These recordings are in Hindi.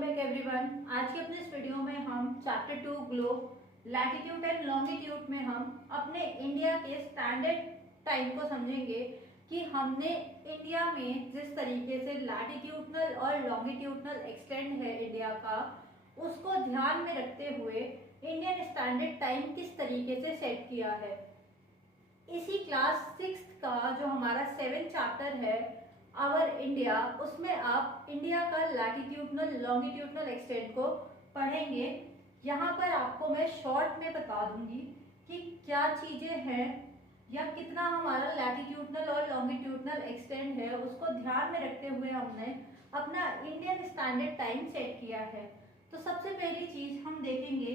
Back everyone. आज के अपने इस वीडियो में हम chapter 2 globe latitude and longitude में हम अपने इंडिया के स्टैंडर्ड टाइम को समझेंगे कि हमने इंडिया में जिस तरीके से लैटिट्यूडनल और लॉन्गिट्यूडनल एक्सटेंड है इंडिया का, उसको ध्यान में रखते हुए इंडियन स्टैंडर्ड टाइम किस तरीके से सेट किया है। इसी क्लास 6 का जो हमारा 7th चैप्टर है आवर इंडिया, उसमें आप इंडिया का लैटिट्यूडनल लॉन्गिट्यूडनल एक्सटेंट को पढ़ेंगे। यहाँ पर आपको मैं शॉर्ट में बता दूंगी कि क्या चीजें हैं या कितना हमारा लैटिट्यूडनल और लॉन्गिट्यूडनल एक्सटेंट है, उसको ध्यान में रखते हुए हमने अपना इंडियन स्टैंडर्ड टाइम सेट किया है। तो सबसे पहली चीज हम देखेंगे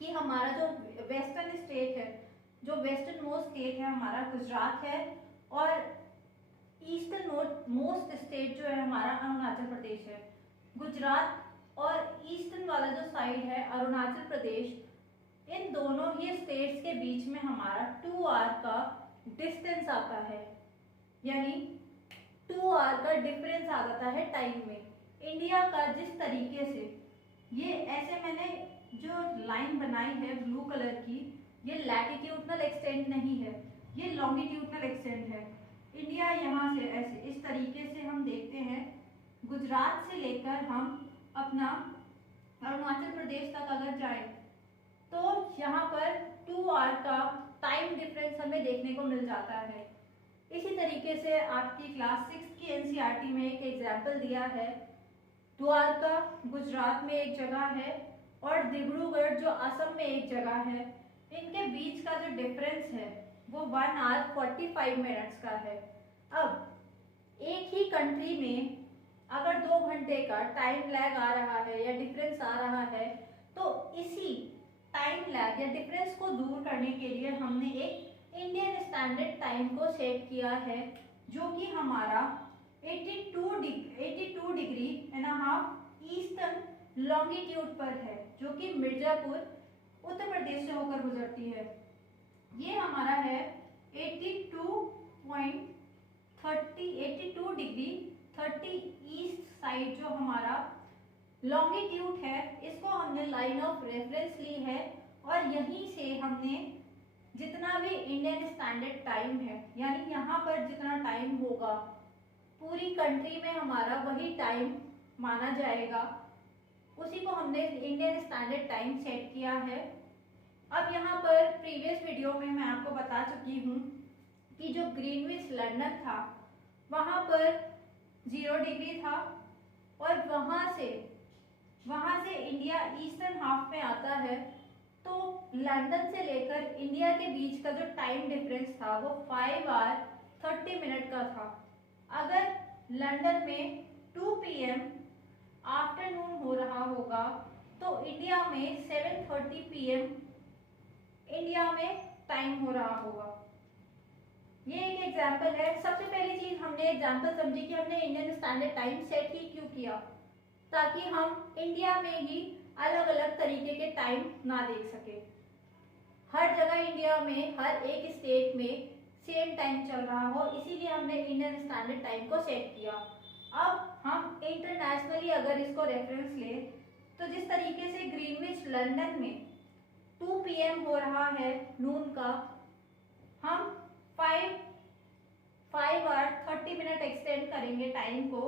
कि हमारा जो वेस्टर्न स्टेट है, जो वेस्टर्न मोस्ट स्टेट है हमारा गुजरात है, और ईस्टर्न मोस्ट स्टेट जो है हमारा अरुणाचल प्रदेश है। गुजरात और ईस्टर्न वाला जो साइड है अरुणाचल प्रदेश, इन दोनों ही स्टेट्स के बीच में हमारा 2 आवर का डिस्टेंस आता है, यानी 2 आवर का डिफरेंस आ जाता है टाइम में। इंडिया का जिस तरीके से ये ऐसे मैंने जो लाइन बनाई है ब्लू कलर की, ये लैटिट्यूडनल एक्सटेंट नहीं है, ये लॉन्गिट्यूडनल एक्सटेंट है। इंडिया यहाँ से ऐसे इस तरीके से हम देखते हैं, गुजरात से लेकर हम अपना अरुणाचल प्रदेश तक अगर जाए तो यहाँ पर 2 आवर का टाइम डिफरेंस हमें देखने को मिल जाता है। इसी तरीके से आपकी क्लास 6 की एनसीईआरटी में एक एग्जाम्पल दिया है, द्वारका गुजरात में एक जगह है और डिब्रूगढ़ जो असम में एक जगह है। इनके बीच का जो डिफरेंस है वो 1 आवर 45 मिनट्स का है। अब एक ही कंट्री में अगर 2 घंटे का टाइम लैग आ रहा है या डिफरेंस आ रहा है, तो इसी टाइम लैग या डिफरेंस को दूर करने के लिए हमने एक इंडियन स्टैंडर्ड टाइम को सेट किया है, जो कि हमारा 82 degree and half eastern longitude पर है, जो कि मिर्जापुर उत्तर प्रदेश से होकर गुजरती है। ये हमारा है 82 डिग्री 30 ईस्ट साइड जो हमारा लॉन्गिट्यूड है, इसको हमने लाइन ऑफ रेफरेंस ली है, और यहीं से हमने जितना भी इंडियन स्टैंडर्ड टाइम है, यानी यहाँ पर जितना टाइम होगा पूरी कंट्री में हमारा वही टाइम माना जाएगा, उसी को हमने इंडियन स्टैंडर्ड टाइम सेट किया है। अब यहाँ पर प्रीवियस वीडियो में मैं आपको बता चुकी हूँ कि जो ग्रीनविच लंदन था वहाँ पर 0 डिग्री था, और वहाँ से इंडिया ईस्टर्न हाफ में आता है, तो लंदन से लेकर इंडिया के बीच का जो टाइम डिफरेंस था वो 5 आवर 30 मिनट का था। अगर लंदन में 2 PM आफ्टरनून हो रहा होगा तो इंडिया में 7:30 PM इंडिया में टाइम हो रहा होगा। ये एक एग्जाम्पल है। सबसे पहली चीज हमने एग्जाम्पल समझी कि हमने इंडियन स्टैंडर्ड टाइम सेट ही क्यों किया, ताकि हम इंडिया में ही अलग अलग तरीके के टाइम ना देख सके। हर जगह इंडिया में हर एक स्टेट में सेम टाइम चल रहा हो, इसीलिए हमने इंडियन स्टैंडर्ड टाइम को सेट किया। अब हम इंटरनेशनली अगर इसको रेफरेंस ले, तो जिस तरीके से ग्रीनविच लंदन में 2 PM हो रहा है नून का, हम 5 आवर 30 मिनट एक्सटेंड करेंगे टाइम को,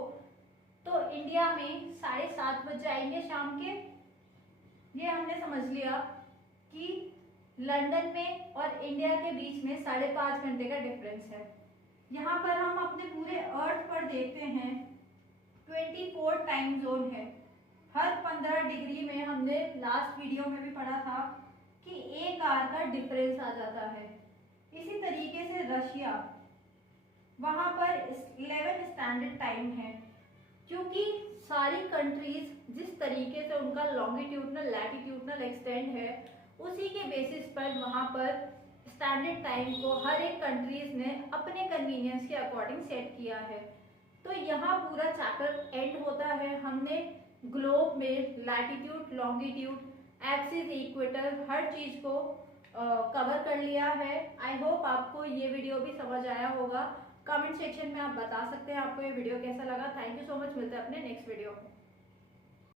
तो इंडिया में 7:30 बज जाएंगे शाम के। ये हमने समझ लिया कि लंदन में और इंडिया के बीच में 5.5 घंटे का डिफरेंस है। यहाँ पर हम अपने पूरे अर्थ पर देखते हैं 24 टाइम जोन है। हर 15 डिग्री में हमने लास्ट वीडियो में भी पढ़ा था कि 1 आवर का डिफरेंस आ जाता है। इसी तरीके से रशिया, वहाँ पर 11 स्टैंडर्ड टाइम है, क्योंकि सारी कंट्रीज जिस तरीके से उनका लॉन्गिट्यूडनल लैटिट्यूडनल एक्सटेंड है, उसी के बेसिस पर वहाँ पर स्टैंडर्ड टाइम को हर एक कंट्रीज ने अपने कन्वीनियंस के अकॉर्डिंग सेट किया है। तो यहाँ पूरा चैप्टर एंड होता है। हमने ग्लोब में लैटिट्यूड लॉन्गिट्यूड एक्सिस इक्वेटर हर चीज को कवर कर लिया है। आई होप आपको ये वीडियो भी समझ आया होगा। कमेंट सेक्शन में आप बता सकते हैं आपको ये वीडियो कैसा लगा। Thank you so much. मिलते हैं अपने नेक्स्ट वीडियो में।